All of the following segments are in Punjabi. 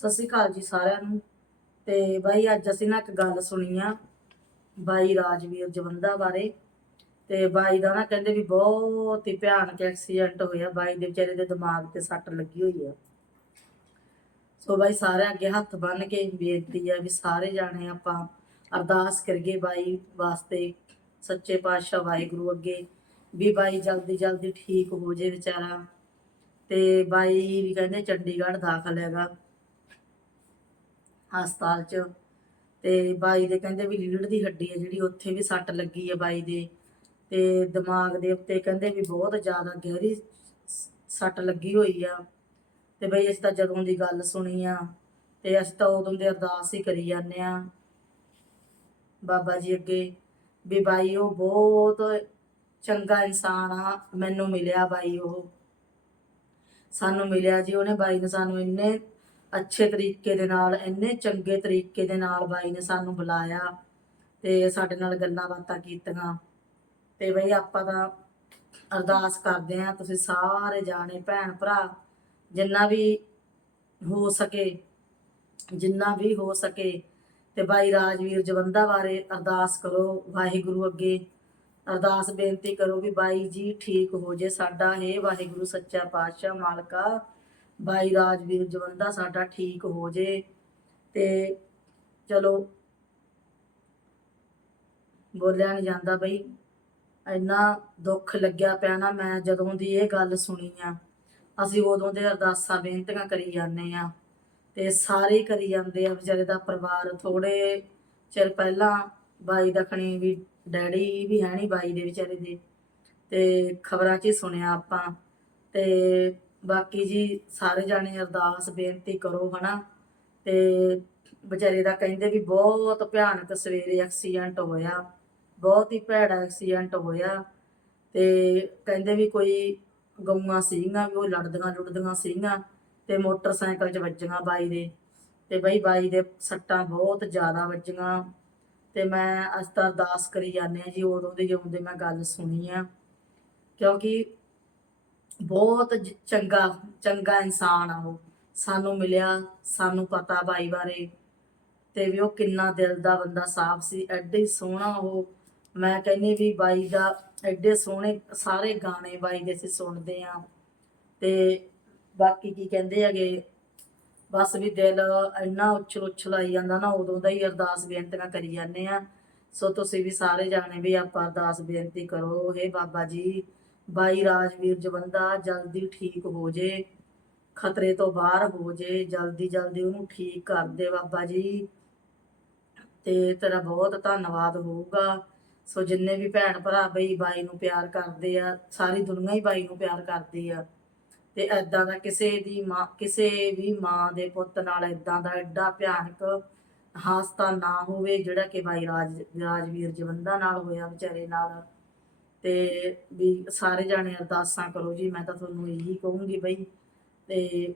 ਸਤਿ ਸ਼੍ਰੀ ਅਕਾਲ ਜੀ ਸਾਰਿਆਂ ਨੂੰ। ਤੇ ਬਾਈ, ਅੱਜ ਅਸੀਂ ਨਾ ਇੱਕ ਗੱਲ ਸੁਣੀ ਆ ਬਾਈ ਰਾਜਵੀਰ ਜਵੰਦਾ ਬਾਰੇ। ਤੇ ਬਾਈ ਦਾ ਨਾ ਕਹਿੰਦੇ ਵੀ ਬਹੁਤ ਹੀ ਭਿਆਨਕ ਐਕਸੀਡੈਂਟ ਹੋਇਆ। ਬਾਈ ਦੇ ਵਿਚਾਰੇ ਦੇ ਦਿਮਾਗ ਤੇ ਸੱਟ ਲੱਗੀ ਹੋਈ ਆ। ਸੋ ਬਾਈ ਸਾਰਿਆਂ ਅੱਗੇ ਹੱਥ ਬੰਨ ਕੇ ਬੇਨਤੀ ਆ ਵੀ ਸਾਰੇ ਜਾਣੇ ਆਪਾਂ ਅਰਦਾਸ ਕਰੀਏ ਬਾਈ ਵਾਸਤੇ, ਸੱਚੇ ਪਾਤਸ਼ਾਹ ਵਾਹਿਗੁਰੂ ਅੱਗੇ, ਵੀ ਬਾਈ ਜਲਦੀ ਜਲਦੀ ਠੀਕ ਹੋ ਜੇ ਵਿਚਾਰਾ। ਤੇ ਬਾਈ ਵੀ ਕਹਿੰਦੇ ਚੰਡੀਗੜ੍ਹ ਦਾਖਲ ਹੈਗਾ। ਹਸਪਤਾਲ 'ਚ। ਤੇ ਬਾਈ ਦੇ ਕਹਿੰਦੇ ਵੀ ਰੀੜ੍ਹ ਦੀ ਹੱਡੀ ਹੈ ਜਿਹੜੀ, ਉੱਥੇ ਵੀ ਸੱਟ ਲੱਗੀ ਹੈ ਬਾਈ ਦੇ। ਤੇ ਦਿਮਾਗ ਦੇ ਉੱਤੇ ਕਹਿੰਦੇ ਵੀ ਬਹੁਤ ਜ਼ਿਆਦਾ ਗਹਿਰੀ ਸੱਟ ਲੱਗੀ ਹੋਈ ਆ। ਤੇ ਬਈ ਅਸੀਂ ਤਾਂ ਜਦੋਂ ਦੀ ਗੱਲ ਸੁਣੀ ਆ, ਤੇ ਅਸੀਂ ਤਾਂ ਉਦੋਂ ਦੇ ਅਰਦਾਸ ਹੀ ਕਰੀ ਜਾਂਦੇ ਆ ਬਾਬਾ ਜੀ ਅੱਗੇ, ਵੀ ਬਾਈ ਉਹ ਬਹੁਤ ਚੰਗਾ ਇਨਸਾਨ ਆ, ਮੈਨੂੰ ਮਿਲਿਆ ਬਾਈ ਉਹ। ਸਾਨੂੰ ਮਿਲਿਆ ਜੀ, ਉਹਨੇ ਬਾਈ ਨੇ ਸਾਨੂੰ ਇੰਨੇ ਅੱਛੇ ਤਰੀਕੇ ਦੇ ਨਾਲ, ਇੰਨੇ ਚੰਗੇ ਤਰੀਕੇ ਦੇ ਨਾਲ ਬਾਈ ਨੇ ਸਾਨੂੰ ਬੁਲਾਇਆ ਤੇ ਸਾਡੇ ਨਾਲ ਗੱਲਾਂ ਬਾਤਾਂ ਕੀਤੀਆਂ। ਤੇ ਬਈ ਆਪਾਂ ਤਾਂ ਅਰਦਾਸ ਕਰਦੇ ਆ ਤੁਸੀਂ ਸਾਰੇ ਜਾਣੇ, ਭੈਣ ਭਰਾ, ਜਿੰਨਾ ਵੀ ਹੋ ਸਕੇ, ਜਿੰਨਾ ਵੀ ਹੋ ਸਕੇ, ਤੇ ਬਾਈ ਰਾਜਵੀਰ ਜਵੰਦਾ ਬਾਰੇ ਅਰਦਾਸ ਕਰੋ, ਵਾਹਿਗੁਰੂ ਅੱਗੇ। ਅਰਦਾਸ ਬੇਨਤੀ ਕਰੋ ਵੀ ਬਾਈ ਜੀ ਠੀਕ ਹੋ ਜੇ ਸਾਡਾ ਇਹ ਵਾਹਿਗੁਰੂ, ਸੱਚਾ ਪਾਤਸ਼ਾਹ, ਮਾਲਕਾ ਬਾਈ ਰਾਜਵੀਰ ਜਵੰਦਾ ਸਾਡਾ ਠੀਕ ਹੋ ਜੇ ਤੇ ਚਲੋ ਬੋਲਿਆ ਨਹੀਂ ਜਾਂਦਾ ਬਈ, ਇੰਨਾ ਦੁੱਖ ਲੱਗਿਆ ਪਿਆ ਨਾ ਮੈਂ ਜਦੋਂ ਦੀ ਇਹ ਗੱਲ ਸੁਣੀ ਆ। ਅਸੀਂ ਉਦੋਂ ਦੇ ਅਰਦਾਸਾਂ, ਬੇਨਤੀਆਂ ਕਰੀ ਜਾਂਦੇ ਆ ਤੇ ਸਾਰੇ ਕਰੀ ਜਾਂਦੇ ਆ ਵਿਚਾਰੇ ਦਾ ਪਰਿਵਾਰ। ਥੋੜੇ ਚਿਰ ਪਹਿਲਾਂ ਬਾਈ ਦਖਣੀ ਵੀ ਡੈਡੀ ਵੀ ਹੈ ਨਹੀਂ ਬਾਈ ਦੇ ਵਿਚਾਰੇ ਦੇ ਤੇ ਖਬਰਾਂ 'ਚ ਹੀ ਸੁਣਿਆ ਆਪਾਂ ਤੇ ਬਾਕੀ ਜੀ ਸਾਰੇ ਜਾਣੇ ਅਰਦਾਸ ਬੇਨਤੀ ਕਰੋ, ਹਨਾ? ਤੇ ਵਿਚਾਰੇ ਦਾ ਕਹਿੰਦੇ ਵੀ ਬਹੁਤ ਭਿਆਨਕ ਸਵੇਰੇ ਐਕਸੀਡੈਂਟ ਹੋਇਆ, ਬਹੁਤ ਹੀ ਭੈੜਾ ਐਕਸੀਡੈਂਟ ਹੋਇਆ। ਤੇ ਕਹਿੰਦੇ ਵੀ ਕੋਈ ਗਊਆਂ ਸੀਗੀਆਂ, ਵੀ ਉਹ ਲੜਦੀਆਂ ਲੁੜਦੀਆਂ ਸੀਗੀਆਂ ਤੇ ਮੋਟਰਸਾਈਕਲ 'ਚ ਵੱਜੀਆਂ ਬਾਈ ਦੇ। ਤੇ ਬਈ ਬਾਈ ਦੇ ਸੱਟਾਂ ਬਹੁਤ ਜ਼ਿਆਦਾ ਵੱਜੀਆਂ। ਤੇ ਮੈਂ ਅੱਜ ਤਾਂ ਅਰਦਾਸ ਕਰੀ ਜਾਂਦੇ ਆ ਜੀ, ਉਦੋਂ ਦੀ ਜਦੋਂ ਦੀ ਮੈਂ ਗੱਲ ਸੁਣੀ ਆ। ਕਿਉਂਕਿ ਬਹੁਤ ਜ- ਚੰਗਾ ਚੰਗਾ ਇਨਸਾਨ ਆ ਉਹ। ਸਾਨੂੰ ਮਿਲਿਆ, ਸਾਨੂੰ ਪਤਾ ਬਾਈ ਬਾਰੇ। ਤੇ ਵੀ ਉਹ ਕਿੰਨਾ ਦਿਲ ਦਾ ਬੰਦਾ ਸਾਫ਼ ਸੀ, ਐਡੇ ਸੋਹਣਾ ਉਹ। ਮੈਂ ਕਹਿੰਨੀ ਵੀ ਬਾਈ ਦਾ ਐਡੇ ਸੋਹਣੇ ਸਾਰੇ ਗਾਣੇ ਬਾਈ ਦੇ ਅਸੀਂ ਸੁਣਦੇ ਆ। ਤੇ ਬਾਕੀ ਕੀ ਕਹਿੰਦੇ ਹੈਗੇ, ਬਸ ਵੀ ਦਿਲ ਇੰਨਾ ਉਛਲ ਉਛਲ ਆਈ ਜਾਂਦਾ ਨਾ, ਉਦੋਂ ਦਾ ਹੀ ਅਰਦਾਸ ਬੇਨਤੀਆਂ ਕਰੀ ਜਾਂਦੇ ਆ। ਸੋ ਤੁਸੀਂ ਵੀ ਸਾਰੇ ਜਾਣੇ ਵੀ ਆਪਾਂ ਅਰਦਾਸ ਬੇਨਤੀ ਕਰੋ, ਹੇ ਬਾਬਾ ਜੀ। ਬਾਈ ਰਾਜਵੀਰ ਜਵੰਦਾ, ਜਲਦੀ ਠੀਕ ਹੋ ਜੇ। ਖਤਰੇ ਤੋਂ ਬਾਹਰ ਹੋ ਜੇ। ਜਲਦੀ ਜਲਦੀ ਉਹਨੂੰ ਠੀਕ ਕਰ ਦੇ ਬਾਬਾ ਜੀ। ਤੇ ਤੇਰਾ ਬਹੁਤ ਧੰਨਵਾਦ ਹੋਊਗਾ। ਸੋ ਜਿੰਨੇ ਵੀ ਭੈਣ ਭਰਾ ਬਈ ਬਾਈ ਨੂੰ ਪਿਆਰ ਕਰਦੇ ਆ, ਸਾਰੀ ਦੁਨੀਆ ਹੀ ਬਾਈ ਨੂੰ ਪਿਆਰ ਕਰਦੀ ਆ। ਤੇ ਐਦਾਂ ਦਾ ਕਿਸੇ ਦੀ ਮਾਂ, ਕਿਸੇ ਵੀ ਮਾਂ ਦੇ ਪੁੱਤ ਨਾਲ ਐਦਾਂ ਦਾ ਐਡਾ ਭਿਆਨਕ ਹਾਸਤਾ ਨਾ ਹੋਵੇ, ਜਿਹੜਾ ਕਿ ਬਾਈ ਰਾਜ, ਰਾਜਵੀਰ ਜਵੰਦਾ ਨਾਲ ਹੋਇਆ ਵਿਚਾਰੇ ਨਾਲ। ਤੇ ਵੀ ਸਾਰੇ ਜਾਣੇ ਅਰਦਾਸਾਂ ਕਰੋ ਜੀ, ਮੈਂ ਤਾਂ ਤੁਹਾਨੂੰ ਇਹੀ ਕਹੂੰਗੀ ਬਈ ਤੇ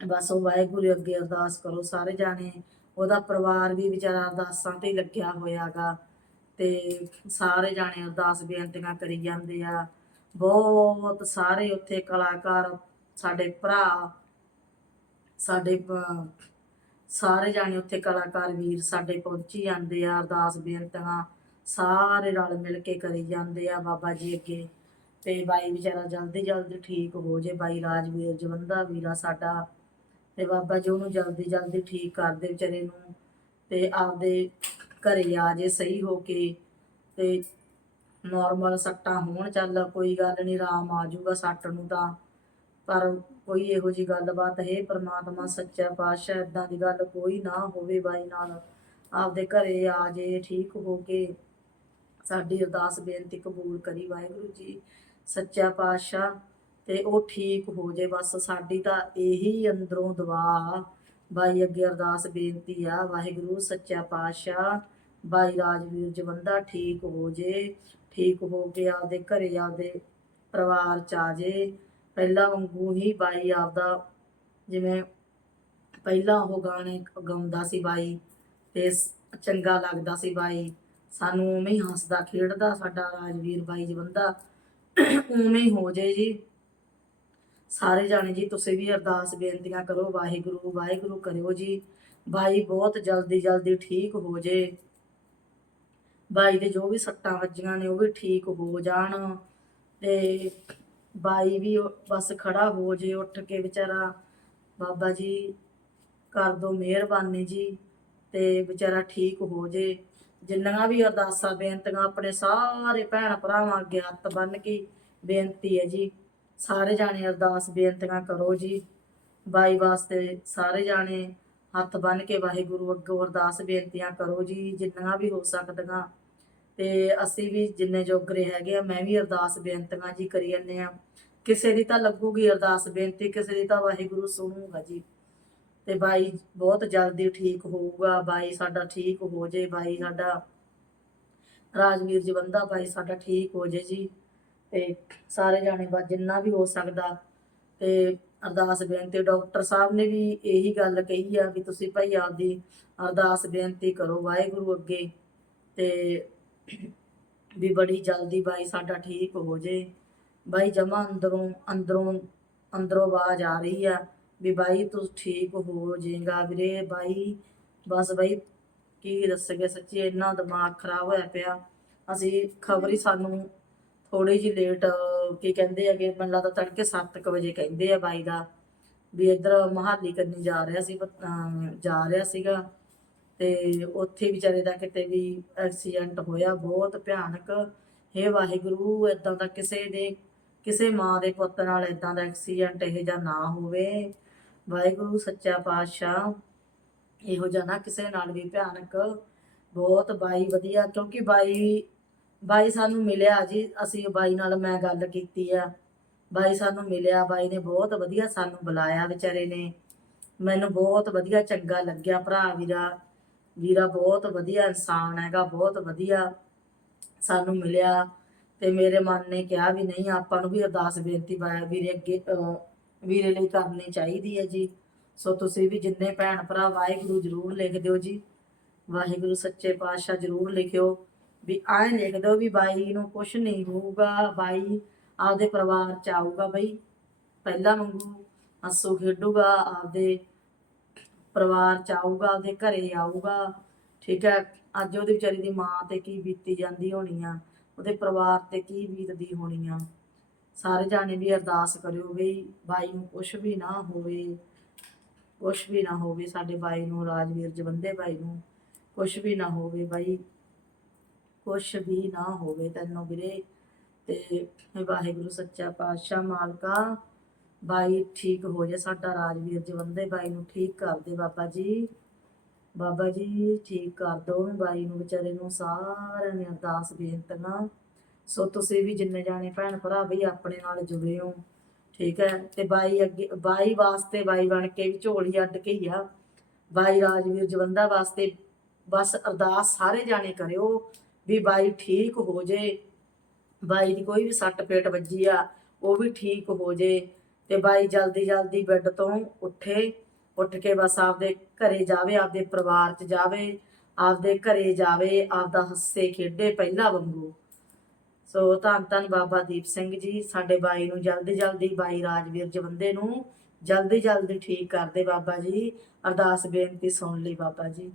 ਬਸ ਉਹ ਵਾਹਿਗੁਰੂ ਅੱਗੇ ਅਰਦਾਸ ਕਰੋ ਸਾਰੇ ਜਾਣੇ। ਉਹਦਾ ਪਰਿਵਾਰ ਵੀ ਵਿਚਾਰਾ ਅਰਦਾਸਾਂ ਤੇ ਹੀ ਲੱਗਿਆ ਹੋਇਆਗਾ ਤੇ ਸਾਰੇ ਜਾਣੇ ਅਰਦਾਸ ਬੇਨਤੀਆਂ ਕਰੀ ਜਾਂਦੇ ਆ। ਬਹੁਤ ਸਾਰੇ ਉੱਥੇ ਕਲਾਕਾਰ ਸਾਡੇ ਭਰਾ, ਸਾਡੇ ਸਾਰੇ ਜਾਣੇ ਉੱਥੇ ਕਲਾਕਾਰ ਵੀਰ ਸਾਡੇ ਪਹੁੰਚੀ ਜਾਂਦੇ ਆ ਅਰਦਾਸ ਬੇਨਤੀਆਂ। ਸਾਰੇ ਰਲ ਮਿਲ ਕੇ ਕਰੀ ਜਾਂਦੇ ਆ ਬਾਬਾ ਜੀ ਅੱਗੇ। ਤੇ ਬਾਈ ਵਿਚਾਰਾ ਜਲਦੀ ਜਲਦੀ ਠੀਕ ਹੋ ਜੇ, ਬਾਈ ਰਾਜਵੀਰ, ਜਵੰਦਾ ਵੀਰਾ ਸਾਡਾ। ਤੇ ਬਾਬਾ ਜੀ ਉਹਨੂੰ ਜਲਦੀ ਜਲਦੀ ਠੀਕ ਕਰ ਦੇ ਵਿਚਾਰੇ ਨੂੰ। ਤੇ ਆਪਦੇ ਘਰੇ ਆ ਜੇ ਸਹੀ ਹੋ ਕੇ। ਤੇ ਨਾਰਮਲ ਸੱਟਾਂ ਹੋਣ ਚੱਲ, ਕੋਈ ਗੱਲ ਨਹੀਂ ਆਰਾਮ ਆ ਜਾਊਗਾ ਸੱਟ ਨੂੰ ਤਾਂ। ਪਰ ਕੋਈ ਇਹੋ ਜੀ ਗੱਲਬਾਤ ਹੈ, ਪ੍ਰਮਾਤਮਾ ਸੱਚਾ ਪਾਤਸ਼ਾਹ ਇਦਾਂ ਦੀ ਗੱਲ ਕੋਈ ਨਾ ਹੋਵੇ ਬਾਈ ਨਾਲ। ਆਪਦੇ ਘਰੇ ਆ ਜੇ, ਠੀਕ ਹੋ ਕੇ। ਸਾਡੀ ਅਰਦਾਸ ਬੇਨਤੀ ਕਬੂਲ ਕਰੀ ਵਾਹਿਗੁਰੂ ਜੀ, ਸੱਚਾ ਪਾਤਸ਼ਾਹ, ਤੇ ਉਹ ਠੀਕ ਹੋ ਜੇ, ਬਸ ਸਾਡੀ ਤਾਂ ਇਹੀ ਅੰਦਰੋਂ ਦੁਆ ਬਾਈ ਅੱਗੇ ਅਰਦਾਸ ਬੇਨਤੀ ਆ, ਵਾਹਿਗੁਰੂ, ਸੱਚਾ ਪਾਤਸ਼ਾਹ, ਬਾਈ ਰਾਜਵੀਰ ਜਵੰਦਾ ਠੀਕ ਹੋ ਜੇ, ਠੀਕ ਹੋ ਕੇ ਆਪਦੇ ਘਰੇ, ਆਪਦੇ ਪਰਿਵਾਰ ਚ ਆ ਜੇ, ਪਹਿਲਾਂ ਵਾਂਗੂ ਹੀ ਬਾਈ ਆਪਦਾ ਜਿਵੇਂ ਪਹਿਲਾਂ ਉਹ ਗਾਣੇ ਗਾਉਂਦਾ ਸੀ ਬਾਈ, ਤੇ ਚੰਗਾ ਲੱਗਦਾ ਸੀ ਬਾਈ ਸਾਨੂੰ ਉਵੇਂ ਹੀ ਹੱਸਦਾ, ਖੇਡਦਾ ਸਾਡਾ ਰਾਜਵੀਰ ਬਾਈ ਜਵੰਦਾ ਉਵੇਂ ਹੀ ਹੋ ਜੇ ਜੀ। ਸਾਰੇ ਜਾਣੇ ਜੀ, ਤੁਸੀਂ ਵੀ ਅਰਦਾਸ ਬੇਨਤੀਆਂ ਕਰੋ, ਵਾਹਿਗੁਰੂ ਵਾਹਿਗੁਰੂ ਕਰਿਓ ਜੀ। ਬਾਈ ਬਹੁਤ ਜਲਦੀ ਜਲਦੀ ਠੀਕ ਹੋ ਜੇ। ਬਾਈ ਦੇ ਜੋ ਵੀ ਸੱਟਾਂ ਵੱਜੀਆਂ ਨੇ, ਉਹ ਵੀ ਠੀਕ ਹੋ ਜਾਣ। ਤੇ ਬਾਈ ਵੀ ਬਸ ਖੜਾ ਹੋ ਜੇ, ਉੱਠ ਕੇ ਵਿਚਾਰਾ। ਬਾਬਾ ਜੀ, ਕਰ ਦੋ ਮਿਹਰਬਾਨੀ ਜੀ। ਤੇ ਵਿਚਾਰਾ ਠੀਕ ਹੋ ਜੇ। ਜਿੰਨੀਆਂ ਵੀ ਅਰਦਾਸਾਂ, ਬੇਨਤੀਆਂ ਆਪਣੇ ਸਾਰੇ ਭੈਣ ਭਰਾਵਾਂ ਅੱਗੇ ਹੱਥ ਬੰਨ ਕੇ ਬੇਨਤੀ ਹੈ ਜੀ। ਸਾਰੇ ਜਾਣੇ ਅਰਦਾਸ ਬੇਨਤੀਆਂ ਕਰੋ ਜੀ। ਬਾਈ ਵਾਸਤੇ ਸਾਰੇ ਜਾਣੇ ਹੱਥ ਬੰਨ ਕੇ ਵਾਹਿਗੁਰੂ ਅੱਗੇ ਅਰਦਾਸ ਬੇਨਤੀਆਂ ਕਰੋ ਜੀ, ਜਿੰਨੀਆਂ ਵੀ ਹੋ ਸਕਦੀਆਂ। ਤੇ ਅਸੀਂ ਵੀ ਜਿੰਨੇ ਜੋਗਰੇ ਹੈਗੇ ਆ, ਮੈਂ ਵੀ ਅਰਦਾਸ ਬੇਨਤੀਆਂ ਜੀ ਕਰੀ ਜਾਂਦੇ ਆ ਕਿਸੇ ਦੀ ਤਾਂ ਲੱਗੂਗੀ ਅਰਦਾਸ ਬੇਨਤੀ, ਕਿਸੇ ਦੀ ਤਾਂ ਵਾਹਿਗੁਰੂ ਸੁਣੂਗਾ ਜੀ। ਤੇ ਬਾਈ ਬਹੁਤ ਜਲਦੀ ਠੀਕ ਹੋਊਗਾ, ਬਾਈ ਸਾਡਾ ਠੀਕ ਹੋ ਜੇ, ਬਾਈ ਸਾਡਾ ਰਾਜਵੀਰ ਜਵੰਦਾ ਬਾਈ ਸਾਡਾ ਠੀਕ ਹੋ ਜੇ ਜੀ। ਤੇ ਸਾਰੇ ਜਾਣੇ ਬਾ ਜਿੰਨਾ ਵੀ ਹੋ ਸਕਦਾ ਤੇ ਅਰਦਾਸ ਬੇਨਤੀ, ਡਾਕਟਰ ਸਾਹਿਬ ਨੇ ਵੀ ਇਹੀ ਗੱਲ ਕਹੀ ਆ ਵੀ ਤੁਸੀਂ ਭਾਈ ਆਪਦੀ ਅਰਦਾਸ ਬੇਨਤੀ ਕਰੋ ਵਾਹਿਗੁਰੂ ਅੱਗੇ ਤੇ ਵੀ ਬੜੀ ਜਲਦੀ ਬਾਈ ਸਾਡਾ ਠੀਕ ਹੋ ਜੇ। ਬਾਈ ਜਮਾ ਅੰਦਰੋਂ ਅੰਦਰੋਂ ਅੰਦਰੋਂ ਆਵਾਜ਼ ਆ ਰਹੀ ਆ। ਵੀ ਬਾਈ ਤੂੰ ਠੀਕ ਹੋ ਜਾਏਗਾ ਵੀਰੇ, ਬਾਈ, ਬਸ ਬਾਈ, ਕੀ ਦੱਸਗੇ ਸੱਚੀ ਇੰਨਾ ਦਿਮਾਗ ਖਰਾਬ ਹੋਇਆ ਪਿਆ। ਅਸੀਂ ਖਬਰ ਹੀ ਸਾਨੂੰ ਥੋੜੀ ਜਿਹੀ ਲੇਟ ਕੀ ਕਹਿੰਦੇ ਹੈਗੇ, ਮੈਨੂੰ ਲੱਗਦਾ ਤੜਕੇ 7:00 ਵਜੇ ਕਹਿੰਦੇ ਆ ਬਾਈ ਦਾ ਵੀ ਇੱਧਰ ਮਹਾਲੀ ਕੰਨੀ ਜਾ ਰਿਹਾ ਸੀ ਜਾ ਰਿਹਾ ਸੀਗਾ। ਤੇ ਉੱਥੇ ਵਿਚਾਰੇ ਦਾ ਕਿਤੇ ਵੀ ਐਕਸੀਡੈਂਟ ਹੋਇਆ, ਬਹੁਤ ਭਿਆਨਕ। ਹੇ ਵਾਹਿਗੁਰੂ ਇਦਾਂ ਦਾ ਕਿਸੇ ਦੇ, ਕਿਸੇ ਮਾਂ ਦੇ ਪੁੱਤ ਨਾਲ ਇਦਾਂ ਦਾ ਐਕਸੀਡੈਂਟ ਇਹ ਜਾਂ ਨਾ ਹੋਵੇ। ਵਾਹਿਗੁਰੂ ਸੱਚਾ ਪਾਤਸ਼ਾਹ ਇਹੋ ਜਿਹਾ ਨਾ ਕਿਸੇ ਨਾਲ ਵੀ ਭਿਆਨਕ ਬਹੁਤ ਬਾਈ ਵਧੀਆ ਕਿਉਂਕਿ ਬਾਈ ਬਾਈ ਸਾਨੂੰ ਮਿਲਿਆ ਜੀ ਅਸੀਂ ਬਾਈ ਨਾਲ ਮੈਂ ਗੱਲ ਕੀਤੀ ਆ। ਬਾਈ ਸਾਨੂੰ ਮਿਲਿਆ ਬਾਈ ਨੇ ਬਹੁਤ ਵਧੀਆ ਸਾਨੂੰ ਬੁਲਾਇਆ ਵਿਚਾਰੇ ਨੇ। ਮੈਨੂੰ ਬਹੁਤ ਵਧੀਆ ਚੰਗਾ ਲੱਗਿਆ ਭਰਾ ਵੀਰਾ। ਵੀਰਾ ਬਹੁਤ ਵਧੀਆ ਇਨਸਾਨ ਹੈਗਾ ਬਹੁਤ ਵਧੀਆ ਸਾਨੂੰ ਮਿਲਿਆ। ਤੇ ਮੇਰੇ ਮਨ ਨੇ ਕਿਹਾ ਵੀ ਨਹੀਂ ਆਪਾਂ ਨੂੰ ਵੀ ਅਰਦਾਸ ਬੇਨਤੀ ਬਾ- ਵੀਰੇ ਅੱਗੇ ਅਹ, ਵੀਰੇ ਲਈ ਕਰਨੀ ਚਾਹੀਦੀ ਹੈ ਜੀ। ਸੋ ਤੁਸੀਂ ਵੀ ਜਿੰਨੇ ਭੈਣ ਭਰਾ ਵਾਹਿਗੁਰੂ ਜ਼ਰੂਰ ਲਿਖ ਦਿਓ ਜੀ। ਵਾਹਿਗੁਰੂ ਸੱਚੇ ਪਾਤਸ਼ਾਹ ਜ਼ਰੂਰ ਲਿਖਿਓ ਵੀ ਆਏ ਲਿਖ ਦਿਓ ਵੀ ਬਾਈ ਨੂੰ ਕੁਛ ਨਹੀਂ ਹੋਊਗਾ, ਬਾਈ ਆਪਦੇ ਪਰਿਵਾਰ ਚ ਆਊਗਾ ਬਈ। ਪਹਿਲਾਂ ਵਾਂਗੂ ਹੱਸੋ ਖੇਡੂਗਾ, ਆਪਦੇ ਪਰਿਵਾਰ ਚ ਆਊਗਾ, ਆਪਦੇ ਘਰੇ ਆਊਗਾ। ਠੀਕ ਹੈ, ਅੱਜ ਉਹਦੀ ਵਿਚਾਰੀ ਦੀ ਮਾਂ ਤੇ ਕੀ ਬੀਤੀ ਜਾਂਦੀ ਹੋਣੀ ਆ, ਉਹਦੇ ਪਰਿਵਾਰ ਤੇ ਕੀ ਬੀਤਦੀ ਹੋਣੀ ਆ। ਸਾਰੇ ਜਾਣੇ ਵੀ ਅਰਦਾਸ ਕਰਿਓ ਵੀ ਬਾਈ ਨੂੰ ਕੁਛ ਵੀ ਨਾ ਹੋਵੇ, ਕੁਛ ਵੀ ਨਾ ਹੋਵੇ ਸਾਡੇ ਬਾਈ ਨੂੰ, ਰਾਜਵੀਰ ਜਵੰਦੇ ਬਾਈ ਨੂੰ, ਕੁਛ ਵੀ ਨਾ ਹੋਵੇ ਬਾਈ, ਕੁਛ ਵੀ ਨਾ ਹੋਵੇ ਤੈਨੂੰ ਵੀਰੇ। ਤੇ ਵਾਹਿਗੁਰੂ, ਸੱਚਾ ਪਾਤਸ਼ਾਹ, ਮਾਲਕਾ, ਬਾਈ ਠੀਕ ਹੋ ਜਾ, ਸਾਡਾ ਰਾਜਵੀਰ ਜਵੰਦੇ ਬਾਈ ਨੂੰ ਠੀਕ ਕਰ ਦੇ ਬਾਬਾ ਜੀ। ਬਾਬਾ ਜੀ, ਠੀਕ ਕਰ ਦੋ ਬਾਈ ਨੂੰ, ਵਿਚਾਰੇ ਨੂੰ ਸਾਰਿਆਂ ਨੇ ਅਰਦਾਸ ਬੇਨਤੀਆਂ ਸੋ ਤੁਸੀਂ ਵੀ ਜਿੰਨੇ ਜਾਣੇ ਭੈਣ ਭਰਾ ਵੀ ਆਪਣੇ ਨਾਲ ਜੁੜੇ ਹੋ, ਠੀਕ ਹੈ, ਤੇ ਬਾਈ ਅੱਗੇ, ਬਾਈ ਵਾਸਤੇ ਬਾਈ ਬਣ ਕੇ ਵੀ ਝੋਲੀ ਅੱਡ ਕੇ ਹੀ ਆ। ਬਾਈ ਰਾਜਵੀਰ ਜਵੰਦਾ ਵਾਸਤੇ ਬਸ ਅਰਦਾਸ ਸਾਰੇ ਜਾਣੇ ਕਰਿਓ ਵੀ ਬਾਈ ਠੀਕ ਹੋ ਜੇ, ਬਾਈ ਦੀ ਕੋਈ ਵੀ ਸੱਟ ਪੇਟ ਵੱਜੀ ਆ, ਉਹ ਵੀ ਠੀਕ ਹੋ ਜੇ, ਤੇ ਬਾਈ ਜਲਦੀ ਜਲਦੀ ਬੈੱਡ ਤੋਂ ਉੱਠੇ, ਉੱਠ ਕੇ ਬਸ ਆਪਦੇ ਘਰੇ ਜਾਵੇ, ਆਪਦੇ ਪਰਿਵਾਰ 'ਚ ਜਾਵੇ, ਆਪਦੇ ਘਰੇ ਜਾਵੇ, ਆਪਦਾ ਹੱਸੇ ਖੇਡੇ ਪਹਿਲਾਂ ਵਾਂਗੂ। ਸੋ ਧੰਨ ਧੰਨ ਬਾਬਾ ਦੀਪ ਸਿੰਘ ਜੀ, ਸਾਡੇ ਬਾਈ ਨੂੰ ਜਲਦੀ ਜਲਦੀ ਬਾਈ ਰਾਜਵੀਰ ਜਵੰਦੇ ਨੂੰ ਜਲਦੀ ਜਲਦੀ ਠੀਕ ਕਰਦੇ ਬਾਬਾ ਜੀ। ਅਰਦਾਸ ਬੇਨਤੀ ਸੁਣ ਲਈ ਬਾਬਾ ਜੀ।